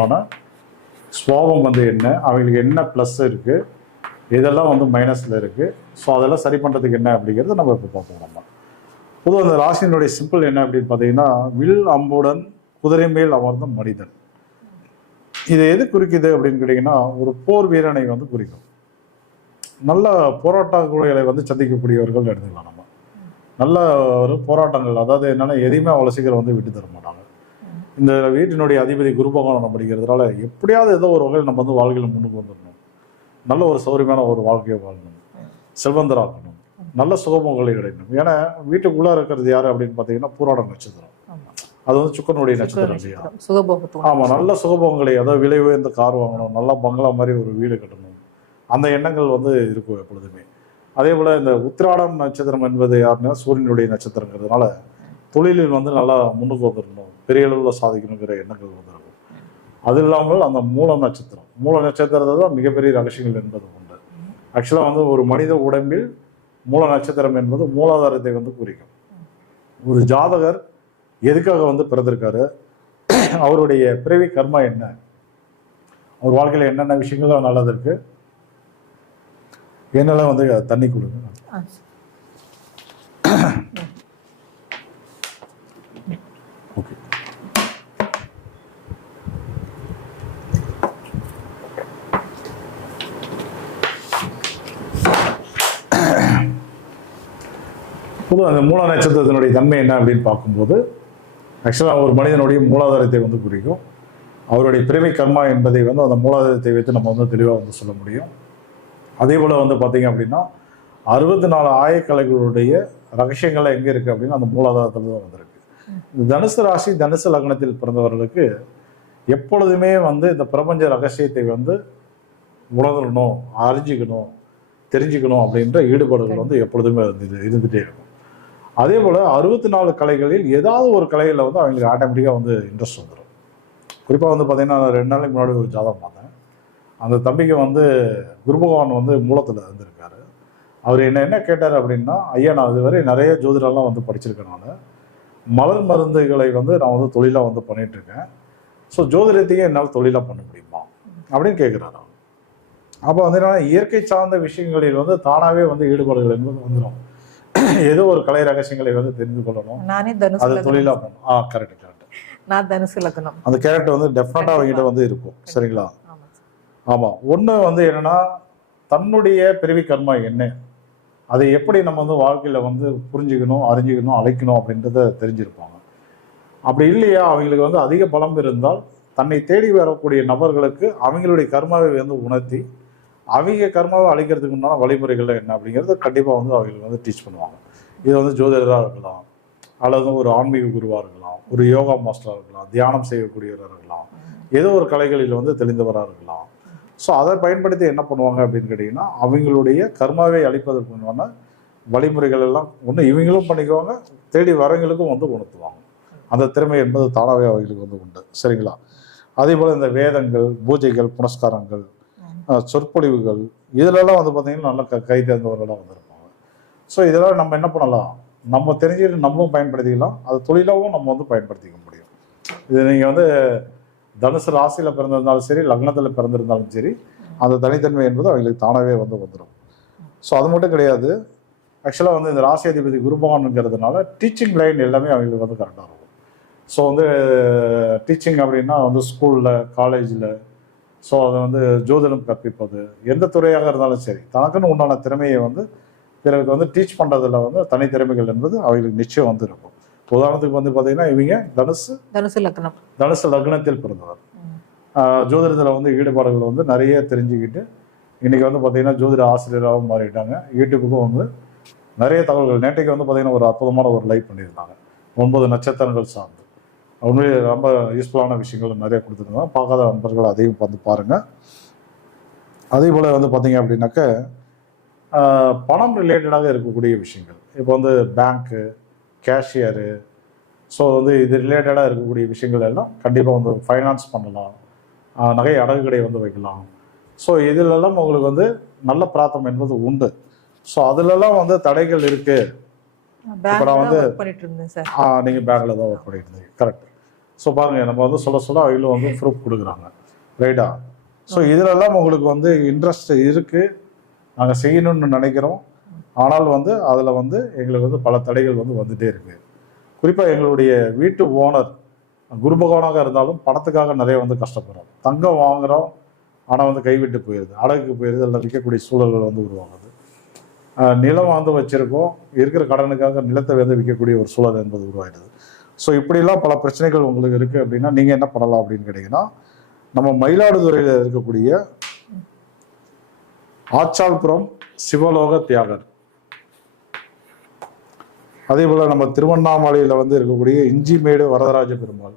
பண்ணோன்னா சுவாபம் வந்து என்ன அவங்களுக்கு என்ன ப்ளஸ் இருக்குது இதெல்லாம் வந்து மைனஸில் இருக்குது ஸோ அதெல்லாம் சரி பண்ணுறதுக்கு என்ன அப்படிங்கிறத நம்ம இப்போ பார்ப்போம் நம்ம. பொதுவாக அந்த ராசியினுடைய சிம்பிள் என்ன அப்படின்னு பார்த்தீங்கன்னா வில் அம்புடன் குதிரை மேல் அமர்ந்த மனிதன். இது எது குறிக்குது அப்படின்னு கேட்டிங்கன்னா ஒரு போர் வீரனை வந்து குறிக்கும். நல்ல போராட்ட குழுக்களை வந்து சந்திக்கக்கூடியவர்கள் எடுத்துக்கலாம் நம்ம. நல்ல ஒரு போராட்டங்கள் அதாவது என்னன்னா எதையுமே அவ்வளோ சீக்கிரம் வந்து விட்டு தர மாட்டாங்க. இந்த வீட்டினுடைய அதிபதி குரு பகவான் படிக்கிறதுனால எப்படியாவது ஏதோ ஒரு வகையில் நம்ம வந்து வாழ்க்கையில் முன்னுக்கு வந்துடணும். நல்ல ஒரு சௌரியமான ஒரு வாழ்க்கையை வாழணும். செல்வந்தராக்கணும். நல்ல சுகபங்களை கிடைக்கணும் ஏன்னா வீட்டுக்குள்ளே இருக்கிறது யார் அப்படின்னு பார்த்தீங்கன்னா பூராட நட்சத்திரம். அது வந்து சுக்கரனுடைய நட்சத்திரம் இல்லையா? நட்சத்திரம் சுகபோகத்துவம் ஆமா நல்ல சுகபங்களை அதாவது விலை உயர்ந்த கார் வாங்கணும் நல்லா பங்களா மாதிரி ஒரு வீடு கட்டணும். அந்த எண்ணங்கள் வந்து இருக்கும் எப்பொழுதுமே. அதே போல இந்த உத்திராடம் நட்சத்திரம் என்பது யாருன்னா சூரியனுடைய நட்சத்திரங்கிறதுனால தொழிலில் வந்து நல்லா முன்னுக்கு வந்துடணும். பெரிய அளவில் சாதிக்கணுங்கிற எண்ணங்கள் வந்துருக்கும். அது இல்லாமல் அந்த மூல நட்சத்திரம். மூல நட்சத்திரத்தை தான் மிகப்பெரிய ரகசியங்கள் என்பது உண்டு. ஆக்சுவலாக வந்து ஒரு மனித உடம்பில் மூல நட்சத்திரம் என்பது மூலாதாரத்தை வந்து குறிக்கும். ஒரு ஜாதகர் எதுக்காக வந்து பிறந்திருக்காரு? அவருடைய பிறவி கர்மா என்ன? அவர் வாழ்க்கையில் என்னென்ன விஷயங்கள் நல்லது இருக்கு? என்னெல்லாம் வந்து தண்ணி கொடுங்க. பார்க்கும்போது அந்த மூல நட்சத்திரத்தினுடைய தன்மை என்ன அப்படின்னு பார்க்கும்போது ஆக்சுவலாக ஒரு மனிதனுடைய மூலாதாரத்தை வந்து குறிக்கும். அவருடைய பிறவி கர்மா என்பதை வந்து அந்த மூலாதாரத்தை வைத்து நம்ம வந்து தெளிவாக வந்து சொல்ல முடியும். அதே போல் வந்து பார்த்திங்க அப்படின்னா அறுபத்தி நாலு ஆயக்கலைகளுடைய ரகசியங்கள் எங்கே இருக்குது அப்படின்னா அந்த மூலாதாரத்தில் தான் வந்திருக்கு. இந்த தனுசு ராசி தனுசு லக்னத்தில் பிறந்தவர்களுக்கு எப்பொழுதுமே வந்து இந்த பிரபஞ்ச ரகசியத்தை வந்து உணரணும் அறிஞ்சிக்கணும் தெரிஞ்சுக்கணும் அப்படின்ற ஈடுபாடுகள் வந்து எப்பொழுதுமே இருந்து- இருந்துகிட்டே இருக்கும். அதே போல் அறுபத்தி நாலு கலைகளில் ஏதாவது ஒரு கலையில் வந்து அவங்களுக்கு ஆட்டோமேட்டிக்காக வந்து இன்ட்ரெஸ்ட் வந்துடும் குறிப்பாக வந்து பார்த்திங்கன்னா ரெண்டு நாளைக்கு முன்னாடி ஒரு ஜாதகம் பார்த்தேன். அந்த தம்பிக்கு வந்து குரு பகவான் வந்து மூலத்தில் இருந்திருக்காரு. அவர் என்ன என்ன கேட்டார் அப்படின்னா ஐயா நான் இதுவரை நிறைய ஜோதிடம்லாம் வந்து படிச்சிருக்கனால மலர் மருந்துகளை வந்து நான் வந்து தொழிலாக வந்து பண்ணிகிட்ருக்கேன் இருக்கேன் ஸோ ஜோதிடத்தையே என்னால் தொழிலாக பண்ண முடியுமா? அப்படின்னு கேட்குறாரு அவர். அப்போ வந்து என்னன்னா இயற்கை சார்ந்த விஷயங்களில் வந்து தானாகவே வந்து ஈடுபாடுகள் என்பது வந்துடும் ஏதோ ஒரு கலை ரகசியங்களை வந்து தெரிந்து கொள்ளணும். நானே தனுசு அது பண்ணணும் ஆ கரெக்ட் கரெக்ட் நான் தனுசு லக்னம் அந்த கேரக்டர் வந்து டெஃபினட்டாக அவங்ககிட்ட வந்து இருக்கும். சரிங்களா? ஆமா ஒன்று வந்து என்னன்னா தன்னுடைய பிறவி கர்மா என்ன? அதை எப்படி நம்ம வந்து வாழ்க்கையில் வந்து புரிஞ்சுக்கணும் அறிஞ்சிக்கணும் அழைக்கணும் அப்படின்றத தெரிஞ்சிருப்பாங்க. அப்படி இல்லையா? அவங்களுக்கு வந்து அதிக பலம் இருந்தால் தன்னை தேடி வரக்கூடிய நபர்களுக்கு அவங்களுடைய கர்மாவை வந்து உணர்த்தி அவங்க கர்மாவை அழிக்கிறதுக்கு உண்டான வழிமுறைகள் என்ன அப்படிங்கிறத கண்டிப்பாக வந்து அவங்களுக்கு வந்து டீச் பண்ணுவாங்க. இது வந்து ஜோதிடராக இருக்கலாம். அல்லது ஒரு ஆன்மீக குருவாக இருக்கலாம். ஒரு யோகா மாஸ்டராக இருக்கலாம். தியானம் செய்யக்கூடியவராக இருக்கலாம். ஏதோ ஒரு கலைகளில் வந்து தெளிந்தவராக இருக்கலாம். ஸோ அதை பயன்படுத்தி என்ன பண்ணுவாங்க அப்படின்னு கேட்டிங்கன்னா அவங்களுடைய கர்மாவை அழிப்பதற்கு உண்டான வழிமுறைகள் எல்லாம் ஒன்று இவங்களும் பண்ணிக்குவாங்க. தேடி வரவங்களுக்கும் வந்து உணர்த்துவாங்க. அந்த திறமை என்பது தானாகவே அவங்களுக்கு வந்து உண்டு. சரிங்களா? அதே போல் இந்த வேதங்கள் பூஜைகள் புனஸ்காரங்கள் சொற்பொழிவுகள். இதிலெல்லாம் வந்து பார்த்தீங்கன்னா நல்ல க கை தேர்ந்தவர்களாக வந்திருப்பாங்க. ஸோ இதெல்லாம் நம்ம என்ன பண்ணலாம்? நம்ம தெரிஞ்சுக்கிட்டு நம்மளும் பயன்படுத்திக்கலாம். அது தொழிலாகவும் நம்ம வந்து பயன்படுத்திக்க முடியும். இது நீங்கள் வந்து தனுசு ராசியில் பிறந்திருந்தாலும் சரி லக்னத்தில் பிறந்திருந்தாலும் சரி அந்த தனித்தன்மை என்பது அவங்களுக்கு தானாகவே வந்து வந்துடும் ஸோ அது மட்டும் கிடையாது. ஆக்சுவலாக வந்து இந்த ராசி அதிபதி குருபவான்ங்கிறதுனால டீச்சிங் லைன் எல்லாமே அவங்களுக்கு வந்து கரெக்டாக இருக்கும். ஸோ வந்து டீச்சிங் அப்படின்னா வந்து ஸ்கூலில் காலேஜில் ஸோ அதை வந்து ஜோதிடம் கற்பிப்பது. எந்த துறையாக இருந்தாலும் சரி தனக்குன்னு உண்டான திறமையை வந்து பிறருக்கு வந்து டீச் பண்ணுறதுல வந்து தனித்திறமைகள் என்பது அவங்களுக்கு நிச்சயம் வந்து இருக்கும் உதாரணத்துக்கு வந்து பார்த்தீங்கன்னா இவங்க தனுசு தனுசு லக்னம். தனுசு லக்னத்தில் பிறந்தவர். ஜோதிடத்தில் வந்து ஈடுபாடுகள் வந்து நிறைய தெரிஞ்சுக்கிட்டு இன்னைக்கு வந்து பார்த்தீங்கன்னா ஜோதிட ஆசிரியராகவும் மாறிட்டாங்க. யூடியூபுக்கும் வந்து நிறைய தகவல்கள் நேற்றைக்கு வந்து பார்த்தீங்கன்னா ஒரு அற்புதமான ஒரு லைவ் பண்ணியிருந்தாங்க. ஒன்பது நட்சத்திரங்கள் சார்ந்து. உண்மையிலே ரொம்ப யூஸ்ஃபுல்லான விஷயங்கள் நிறைய கொடுத்துருந்தாங்க பார்க்காத நண்பர்கள் அதையும் வந்து பாருங்க. அதே போல் வந்து பார்த்தீங்க அப்படின்னாக்க பணம் ரிலேட்டடாக இருக்கக்கூடிய விஷயங்கள். இப்போ வந்து பேங்க்கு கேஷியரு ஸோ வந்து இது ரிலேட்டடாக இருக்கக்கூடிய விஷயங்கள் எல்லாம் கண்டிப்பாக வந்து ஃபைனான்ஸ் பண்ணலாம். நகை அடகு கடை வந்து வைக்கலாம். ஸோ இதிலெல்லாம் உங்களுக்கு வந்து நல்ல பிராத்தம் என்பது உண்டு. ஸோ அதிலெல்லாம் வந்து தடைகள் இருக்குது பேங்க்ல நான் வந்து- நீங்கள் பேங்கில் தான் ஒர்க் பண்ணிட்டு இருந்தீங்க. கரெக்ட் ஸோ பாருங்கள் நம்ம வந்து சொல்ல சொல்ல அவங்களும் வந்து ப்ரூஃப் கொடுக்குறாங்க. ரைட்டா ஸோ இதிலெல்லாம் உங்களுக்கு வந்து இன்ட்ரெஸ்ட் இருக்குது நாங்கள் செய்யணும்னு நினைக்கிறோம். ஆனால் வந்து அதில் வந்து எங்களுக்கு வந்து பல தடைகள் வந்து வந்துகிட்டே இருக்குது குறிப்பாக எங்களுடைய வீட்டு ஓனர் குரு பகவானாக இருந்தாலும் பணத்துக்காக நிறைய வந்து கஷ்டப்படுறோம் தங்கம் வாங்குறோம் ஆனால் வந்து கைவிட்டு போயிடுது அடகுக்கு போயிடுது இல்லை விற்கக்கூடிய சூழல்கள் வந்து உருவாகுது. நிலம் வந்து வச்சுருக்கோம். இருக்கிற கடனுக்காக நிலத்தை வந்து விற்கக்கூடிய ஒரு சூழல் என்பது உருவாயிடுது. ஸோ இப்படிலாம் பல பிரச்சனைகள் உங்களுக்கு இருக்குது அப்படின்னா நீங்கள் என்ன பண்ணலாம் அப்படின்னு கேட்டிங்கன்னா நம்ம மயிலாடுதுறையில் இருக்கக்கூடிய ஆச்சால்புரம் சிவலோக தியாகர். அதே போல் நம்ம திருவண்ணாமலையில் வந்து இருக்கக்கூடிய இஞ்சிமேடு வரதராஜ பெருமாள்.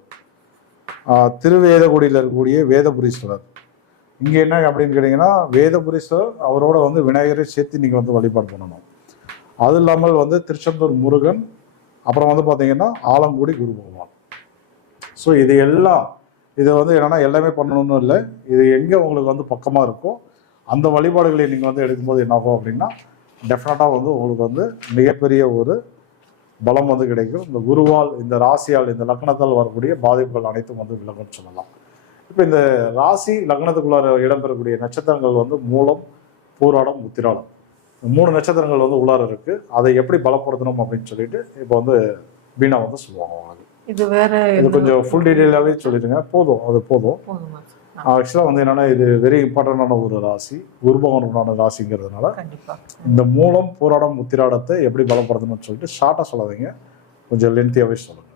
திருவேதகுடியில் இருக்கக்கூடிய வேதபுரீஸ்வரர். இங்கே என்ன அப்படின்னு கேட்டிங்கன்னா வேதபுரீஸ்வரர் அவரோட வந்து விநாயகரை சேர்த்து நீங்கள் வந்து வழிபாடு பண்ணணும். அது இல்லாமல் வந்து திருச்செந்தூர் முருகன் அப்புறம் வந்து பார்த்தீங்கன்னா ஆலங்குடி குரு பகவான். ஸோ இது எல்லாம் இது வந்து என்னன்னா எல்லாமே பண்ணணும்னு இல்லை. இது எங்கே உங்களுக்கு வந்து பக்கமாக இருக்கோ அந்த வழிபாடுகளை நீங்கள் வந்து எடுக்கும்போது என்ன ஆகும் அப்படின்னா டெஃபினட்டாக வந்து உங்களுக்கு வந்து மிகப்பெரிய ஒரு பலம் வந்து கிடைக்கும். இந்த குருவால் இந்த ராசியால் இந்த லக்னத்தால் வரக்கூடிய பாதிப்புகள் அனைத்தும் வந்து விலகும்னு சொல்லலாம். இப்போ இந்த ராசி லக்னத்துக்குள்ளார இடம்பெறக்கூடிய நட்சத்திரங்கள் வந்து மூலம் பூராடம் உத்திராடம். மூணு நட்சத்திரங்கள் வந்து உள்ளார இருக்கு. அதை எப்படி பலப்படுத்தணும் அப்படின்னு சொல்லிட்டு இப்போ வந்து வீணா வந்து சொல்லுவாங்க உங்களுக்கு இது வேற இது கொஞ்சம் ஃபுல் டீட்டெயிலாகவே சொல்லிடுங்க. போதும். அது போதும். ஆக்சுவலாக வந்து என்னன்னா இது வெரி இம்பார்ட்டண்டான ஒரு ராசி. குருபகவானுடான ராசிங்கிறதுனால கண்டிப்பா. இந்த மூலம் போராடம் உத்திராடத்தை எப்படி பலப்படுத்தணும்னு சொல்லிட்டு ஷார்ட்டாக சொல்லாதீங்க. கொஞ்சம் லென்த்தியாகவே சொல்லுங்க.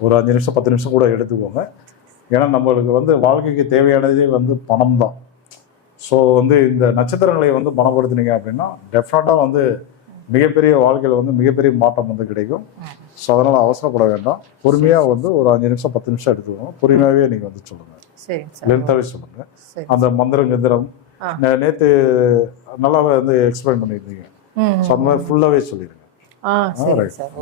ஒரு அஞ்சு நிமிஷம் பத்து நிமிஷம் கூட எடுத்துக்கோங்க. ஏன்னா நம்மளுக்கு வந்து வாழ்க்கைக்கு தேவையானதே வந்து பணம் தான் ஸோ வந்து இந்த நட்சத்திரங்களை வந்து பணப்படுத்துனீங்க அப்படின்னா டெஃபினட்டாக வந்து மிகப்பெரிய வாழ்க்கையில் வந்து மிகப்பெரிய மாற்றம் வந்து கிடைக்கும். ஸோ அதனால் அவசரப்பட வேண்டாம். பொறுமையாக வந்து ஒரு அஞ்சு நிமிஷம் பத்து நிமிஷம் எடுத்துக்கோங்க. பொறுமையாகவே நீங்கள் வந்து சொல்லுங்கள் லென்த்தாகவே சொல்லுங்கள் அந்த மந்திரம் கந்திரம் ஆ. நே- நேத்து நல்லாவே வந்து எக்ஸ்பிளைன் பண்ணியிருந்தீங்க. ஸோ அந்த மாதிரி ஃபுல்லாகவே சொல்லிடுங்க. ஆ சரி right. சார்.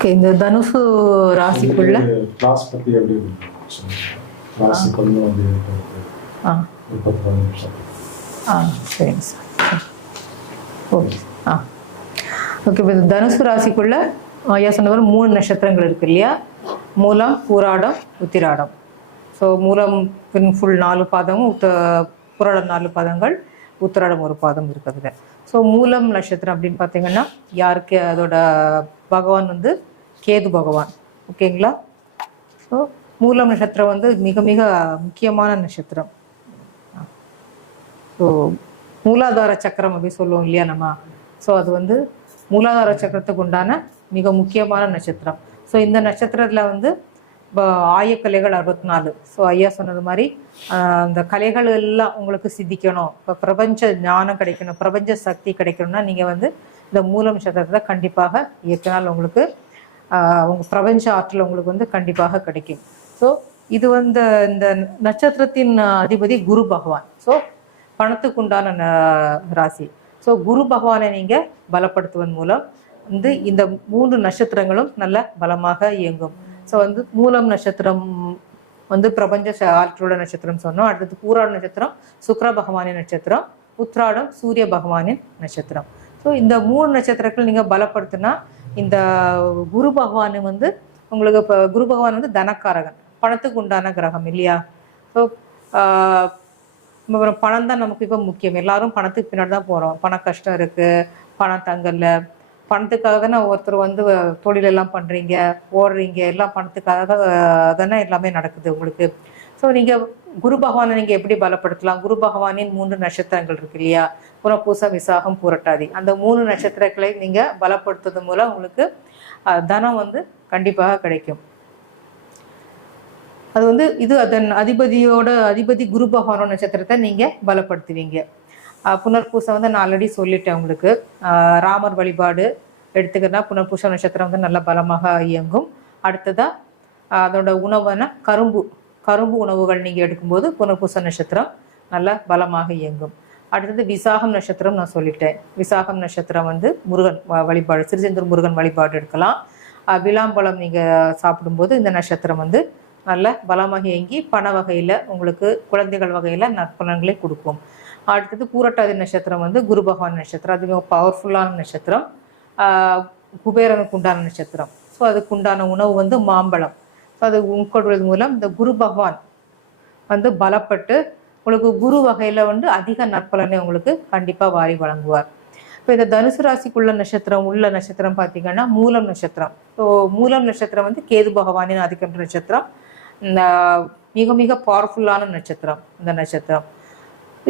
ஓகே இந்த தனுசு ராசிக்குள்ள? கிளாஸ் பற்றி எப்படி கிளாஸ் கொஞ்சம் வந்து ஆ. பத்து நிமிஷம். ஆ சரிங்க சார். ஓகே ஆ. ஓகே இப்போ இந்த தனுசு ராசிக்குள்ள ஐயா சொன்னவர் மூணு நட்சத்திரங்கள் இருக்கு இல்லையா? மூலம் பூராடம் உத்திராடம். ஸோ மூலம் ஃபுல் நாலு பாதமும் உத்த புராடம் நாலு பாதங்கள். உத்திராடம் ஒரு பாதம் இருக்குதுங்க. ஸோ மூலம் நட்சத்திரம் அப்படின்னு பார்த்தீங்கன்னா யாருக்கு அதோட பகவான் வந்து கேது பகவான். ஓகேங்களா? ஸோ மூலம் நட்சத்திரம் வந்து மிக மிக முக்கியமான நட்சத்திரம். ஸோ மூலாதார சக்கரம் அப்படி சொல்லுவோம் இல்லையா நம்ம? ஸோ அது வந்து மூலாதார சக்கரத்துக்கு உண்டான மிக முக்கியமான நட்சத்திரம். ஸோ இந்த நட்சத்திரத்தில் வந்து ஆயக்கலைகள் அறுபத்தி நாலு ஸோ ஐயா சொன்னது மாதிரி அந்த கலைகள் எல்லாம் உங்களுக்கு சித்திக்கணும். இப்போ பிரபஞ்ச ஞானம் கிடைக்கணும் பிரபஞ்ச சக்தி கிடைக்கணும்னா நீங்கள் வந்து இந்த மூலம் சதத்தை கண்டிப்பாக இயக்கினால் உங்களுக்கு உங்கள் பிரபஞ்ச ஆற்றல் உங்களுக்கு வந்து கண்டிப்பாக கிடைக்கும். ஸோ இது வந்து இந்த நட்சத்திரத்தின் அதிபதி குரு பகவான். ஸோ பணத்துக்கு உண்டான ராசி. ஸோ குரு பகவானை நீங்கள் பலப்படுத்துவதன் மூலம் வந்து இந்த மூன்று நட்சத்திரங்களும் நல்ல பலமாக இயங்கும். ஸோ வந்து மூலம் நட்சத்திரம் வந்து பிரபஞ்ச ஆற்றோட நட்சத்திரம் சொன்னோம். அடுத்தது பூராட நட்சத்திரம் சுக்ர பகவானின் நட்சத்திரம் உத்ராடம் சூரிய பகவானின் நட்சத்திரம். ஸோ இந்த மூணு நட்சத்திரங்கள் நீங்கள் பலப்படுத்தினா இந்த குரு பகவான் வந்து உங்களுக்கு இப்போ குரு பகவான் வந்து தனக்காரகன். பணத்துக்கு உண்டான கிரகம் இல்லையா? ஸோ அப்புறம் பணம் தான் நமக்கு இப்போ முக்கியம். எல்லாரும் பணத்துக்கு பின்னாடி தான் போகிறோம் பண கஷ்டம் இருக்குது பணம் தங்கலை பணத்துக்காக தானே ஒருத்தர் வந்து தொழிலெல்லாம் பண்ணுறீங்க ஓடுறீங்க எல்லாம் பணத்துக்காக தானே எல்லாமே நடக்குது உங்களுக்கு. ஸோ நீங்கள் குரு பகவானை நீங்கள் எப்படி பலப்படுத்தலாம்? குரு பகவானின் மூன்று நட்சத்திரங்கள் இருக்கு இல்லையா? புறப்பூசம் விசாகம் பூரட்டாதி. அந்த மூணு நட்சத்திரங்களை நீங்கள் பலப்படுத்துறது மூலம் உங்களுக்கு தனம் வந்து கண்டிப்பாக கிடைக்கும். அது வந்து இது அதன் அதிபதியோட அதிபதி குரு பகவானோட நட்சத்திரத்தை நீங்கள் பலப்படுத்துவீங்க. புனர்பூசம் வந்து நான் ஆல்ரெடி சொல்லிட்டேன் உங்களுக்கு. ராமர் வழிபாடு எடுத்துக்கிட்டா புனர்பூச நட்சத்திரம் வந்து நல்ல பலமாக இயங்கும். அடுத்ததாக அதோட உணவான கரும்பு கரும்பு உணவுகள் நீங்கள் எடுக்கும்போது புனர்பூச நட்சத்திரம் நல்ல பலமாக இயங்கும். அடுத்தது விசாகம் நட்சத்திரம் நான் சொல்லிட்டேன். விசாகம் நட்சத்திரம் வந்து முருகன் வ- வழிபாடு சிறுசெந்தூர் முருகன் வழிபாடு எடுக்கலாம். விளாம்பழம் நீங்கள் சாப்பிடும்போது இந்த நட்சத்திரம் வந்து நல்ல பலமாக இயங்கி பண வகையில் உங்களுக்கு குழந்தைகள் வகையில் நற்பலன்களை கொடுக்கும். அடுத்தது பூரட்டாதி நட்சத்திரம் வந்து குரு பகவான் நட்சத்திரம். அது மிக பவர்ஃபுல்லான நட்சத்திரம். குபேரனுக்கு உண்டான நட்சத்திரம். ஸோ அதுக்கு உண்டான உணவு வந்து மாம்பழம். ஸோ அது உட்கொள்வது மூலம் இந்த குரு பகவான் வந்து பலப்பட்டு உங்களுக்கு குரு வகையில் வந்து அதிக நற்பலனை உங்களுக்கு கண்டிப்பாக வாரி வழங்குவார். இப்போ இந்த தனுசு ராசிக்குள்ள நட்சத்திரம் உள்ள நட்சத்திரம் பார்த்தீங்கன்னா மூலம் நட்சத்திரம். ஸோ மூலம் நட்சத்திரம் வந்து கேது பகவானின் ஆதிக்கம் நட்சத்திரம். இந்த மிக மிக பவர்ஃபுல்லான நட்சத்திரம் இந்த நட்சத்திரம்.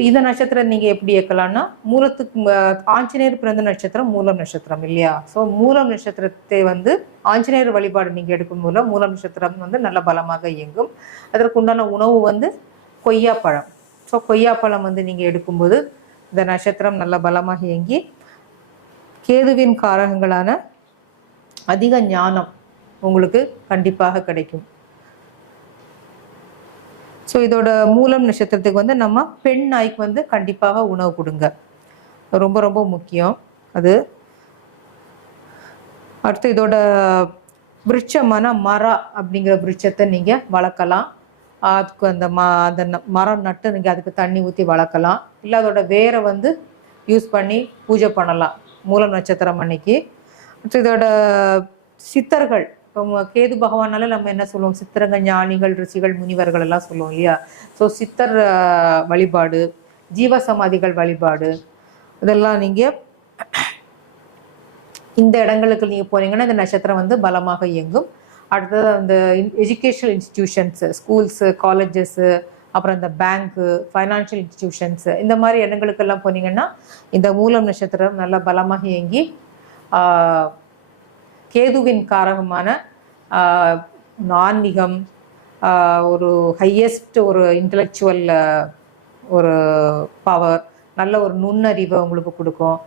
இந்த நட்சத்திரம் நீங்கள் எப்படி இயக்கலாம்னா மூலத்துக்கு ஆஞ்சநேயர் பிறந்த நட்சத்திரம் மூலம் நட்சத்திரம் இல்லையா? ஸோ மூலம் நட்சத்திரத்தை வந்து ஆஞ்சநேயர் வழிபாடு நீங்கள் எடுக்கும் மூலம் மூலம் நட்சத்திரம் வந்து நல்ல பலமாக இயங்கும். அதற்கு உண்டான உணவு வந்து கொய்யாப்பழம். ஸோ கொய்யாப்பழம் வந்து நீங்கள் எடுக்கும்போது இந்த நட்சத்திரம் நல்ல பலமாக இயங்கி கேதுவின் காரகங்களான அதிக ஞானம் உங்களுக்கு கண்டிப்பாக கிடைக்கும். ஸோ இதோட மூலம் நட்சத்திரத்துக்கு வந்து நம்ம பெண் நாய்க்கு வந்து கண்டிப்பாக உணவு கொடுங்க. ரொம்ப ரொம்ப முக்கியம். அது அடுத்து இதோட விருட்சமான மரா அப்படிங்கிற விருட்சத்தை நீங்கள் வளர்க்கலாம். அதுக்கு அந்த ம அந்த ந- மரம் நட்டு நீங்கள் அதுக்கு தண்ணி ஊற்றி வளர்க்கலாம். இல்லை அதோட வேரை வந்து யூஸ் பண்ணி பூஜை பண்ணலாம். மூலம் நட்சத்திரம் அன்னைக்கு. அடுத்து இதோட சித்தர்கள் இப்போ கேது பகவானால நம்ம என்ன சொல்லுவோம்? சித்திரங்க ஞானிகள் ரிஷிகள் முனிவர்கள் எல்லாம் சொல்லுவோம் இல்லையா? ஸோ சித்தர் வழிபாடு ஜீவசமாதிகள் வழிபாடு இதெல்லாம் நீங்கள் இந்த இடங்களுக்கு நீங்கள் போனீங்கன்னா இந்த நட்சத்திரம் வந்து பலமாக இயங்கும். அடுத்தது அந்த எஜுகேஷனல் இன்ஸ்டிடியூஷன்ஸு ஸ்கூல்ஸு காலேஜஸ்ஸு அப்புறம் இந்த பேங்க்கு ஃபைனான்ஷியல் இன்ஸ்டிடியூஷன்ஸு இந்த மாதிரி இடங்களுக்கெல்லாம் போனீங்கன்னா இந்த மூலம் நட்சத்திரம் நல்லா பலமாக இயங்கி ஆஹ், கேதுவின் காரகமான ஆன்மீகம் ஒரு ஹையஸ்ட் ஒரு இன்டலெக்சுவல் ஒரு பவர் நல்ல ஒரு நுண்ணறிவை உங்களுக்கு கொடுக்கும்.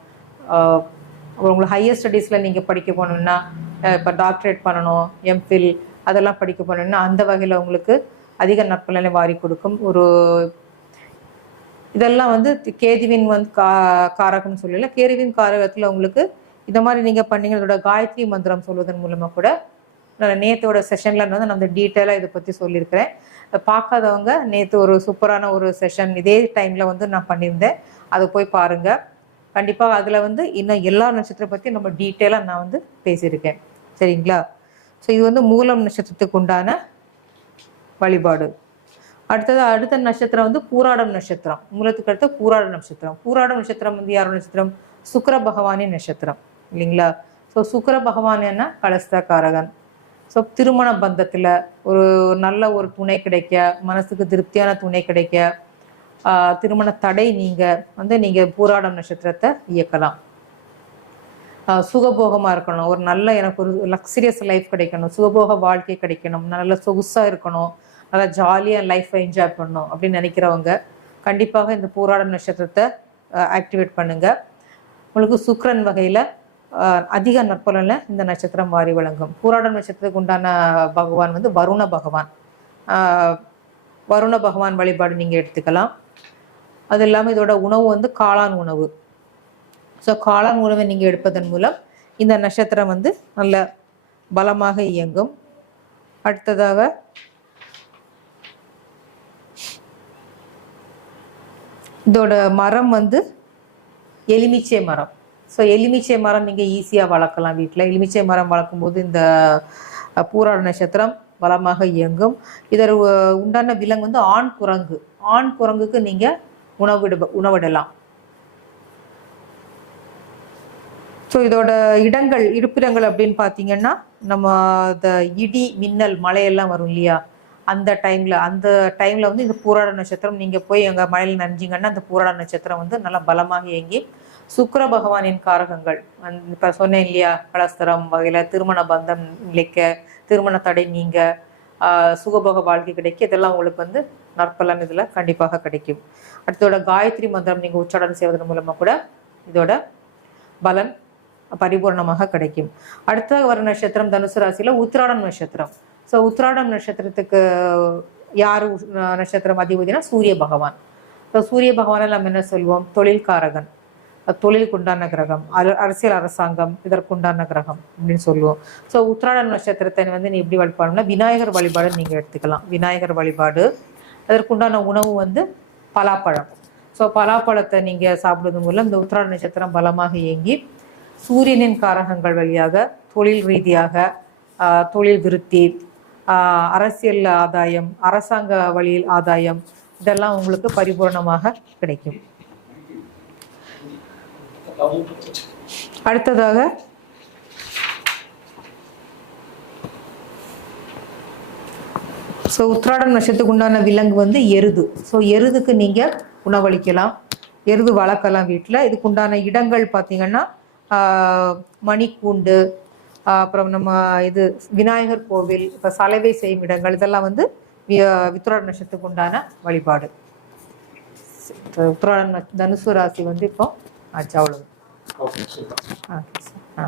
உங்களுக்கு ஹையர் ஸ்டடீஸில் நீங்கள் படிக்க போகணுன்னா இப்போ டாக்டரேட் பண்ணணும் எம்ஃபில் அதெல்லாம் படிக்க போகணுன்னா அந்த வகையில் உங்களுக்கு அதிக நற்பலனை வாரி கொடுக்கும். ஒரு இதெல்லாம் வந்து கேதுவின் வந்து கா காரகம்னு சொல்லல கேதுவின் காரகத்தில் உங்களுக்கு இந்த மாதிரி நீங்கள் பண்ணீங்க இதோட காயத்ரி மந்திரம் சொல்வதன் மூலமாக கூட நான் நேத்தோட செஷனில் வந்து நான் அந்த டீட்டெயிலாக இதை பற்றி சொல்லியிருக்கிறேன். பார்க்காதவங்க நேற்று ஒரு சூப்பரான ஒரு செஷன் இதே டைமில் வந்து நான் பண்ணியிருந்தேன். அதை போய் பாருங்கள் கண்டிப்பாக அதில் வந்து இன்னும் எல்லா நட்சத்திரம் பற்றி நம்ம டீட்டெயிலாக நான் வந்து பேசியிருக்கேன். சரிங்களா? ஸோ இது வந்து மூலம் நட்சத்திரத்துக்கு உண்டான வழிபாடு. அடுத்தது அடுத்த நட்சத்திரம் வந்து பூராடம் நட்சத்திரம். மூலத்துக்கு அடுத்த பூராடம் நட்சத்திரம். பூராடம் நட்சத்திரம் வந்து யாரோட நட்சத்திரம்? சுக்கர பகவானின் நட்சத்திரம். இல்லைங்களா? ஸோ சுக்கர பகவான் என்ன? கலஸ்தக்காரகன் ஸோ திருமண பந்தத்தில் ஒரு நல்ல ஒரு துணை கிடைக்க மனசுக்கு திருப்தியான துணை கிடைக்க திருமண தடை நீங்கள் வந்து நீங்கள் பூராடம் நட்சத்திரத்தை இயக்கலாம். சுகபோகமாக இருக்கணும். ஒரு நல்ல எனக்கு ஒரு லக்ஸரியஸ் லைஃப் கிடைக்கணும். சுகபோக வாழ்க்கை கிடைக்கணும். நல்ல சொகுசாக இருக்கணும். நல்லா ஜாலியாக லைஃப்பை என்ஜாய் பண்ணணும் அப்படின்னு நினைக்கிறவங்க கண்டிப்பாக இந்த பூராடம் நட்சத்திரத்தை ஆக்டிவேட் பண்ணுங்கள் உங்களுக்கு சுக்ரன் வகையில் அதிக நற்பலனில் இந்த நட்சத்திரம் மாறி வழங்கும். பூராடம் நட்சத்திரத்துக்கு உண்டான பகவான் வந்து வருண பகவான். வருண பகவான் வழிபாடு நீங்கள் எடுத்துக்கலாம். அது இல்லாமல் இதோட உணவு வந்து காளான் உணவு. ஸோ காளான் உணவை நீங்கள் எடுப்பதன் மூலம் இந்த நட்சத்திரம் வந்து நல்ல பலமாக இயங்கும். அடுத்ததாக இதோட மரம் வந்து எலுமிச்சை மரம். ஸோ எலுமிச்சை மரம் நீங்கள் ஈஸியாக வளர்க்கலாம் வீட்டில் எலுமிச்சை மரம் வளர்க்கும்போது இந்த பூராட நட்சத்திரம் பலமாக இயங்கும். இதர் உ- உண்டான விலங்கு வந்து ஆண் குரங்கு. ஆண் குரங்குக்கு நீங்கள் உணவிட உணவிடலாம். ஸோ இதோட இடங்கள் இருப்பிடங்கள் அப்படின்னு பார்த்தீங்கன்னா நம்ம இந்த இடி மின்னல் மழையெல்லாம் வரும் இல்லையா? அந்த டைமில் அந்த டைமில் வந்து இந்த பூராட நட்சத்திரம் நீங்கள் போய் எங்கள் மழையில் நனைஞ்சிங்கன்னா அந்த பூராட நட்சத்திரம் வந்து நல்லா பலமாக இயங்கி சுக்கர பகவானின் காரகங்கள். இப்போ சொன்னேன் இல்லையா கலஸ்தரம் வகையில் திருமண பந்தம் நிலைக்க திருமண தடை நீங்க சுகபோக வாழ்க்கை கிடைக்க இதெல்லாம் உங்களுக்கு வந்து நற்பலன் இதில் கண்டிப்பாக கிடைக்கும். அடுத்தோட காயத்ரி மந்திரம் நீங்கள் உச்சாடனம் செய்வதன் மூலமாக கூட இதோட பலன் பரிபூர்ணமாக கிடைக்கும். அடுத்த வர நட்சத்திரம் தனுசு ராசியில் உத்ராடம் நட்சத்திரம். ஸோ உத்ராடம் நட்சத்திரத்துக்கு யார் நட்சத்திரம் அதிபதினா சூரிய பகவான். ஸோ சூரிய பகவானை நம்ம என்ன சொல்வோம்? தொழில்காரகன். தொழிலுக்கு உண்டான கிரகம் அர- அரசியல் அரசாங்கம் இதற்குண்டான கிரகம் அப்படின்னு சொல்லுவோம். ஸோ உத்திராட நட்சத்திரத்தை வந்து நீ எப்படி வழிபாடுனா விநாயகர் வழிபாடு நீங்கள் எடுத்துக்கலாம். விநாயகர் வழிபாடு. அதற்குண்டான உணவு வந்து பலாப்பழம். ஸோ பலாப்பழத்தை நீங்கள் சாப்பிடுவது மூலம் இந்த உத்திராட நட்சத்திரம் பலமாக இயங்கி சூரியனின் காரகங்கள் வழியாக தொழில் ரீதியாக தொழில் விருத்தி அரசியல் ஆதாயம் அரசாங்க வழியில் ஆதாயம் இதெல்லாம் உங்களுக்கு பரிபூரணமாக கிடைக்கும். அடுத்ததாக ஸோ உத்ராடன் நட்சத்திரத்துக்கு உண்டான விலங்கு வந்து எருது. ஸோ எருதுக்கு நீங்கள் உணவளிக்கலாம். எருது வளர்க்கலாம் வீட்டில் இதுக்கு உண்டான இடங்கள் பார்த்தீங்கன்னா மணிக்கூண்டு அப்புறம் நம்ம இது விநாயகர் கோவில் இப்போ சலவை செய்யும் இடங்கள் இதெல்லாம் வந்து வி- உத்திராட நட்சத்திரத்துக்கு உண்டான வழிபாடு. உத்ராடன் தனுசு ராசி வந்து இப்போ ஆச்சு அவ்வளவு ஓகே சூப்பர் ஆ, ஆ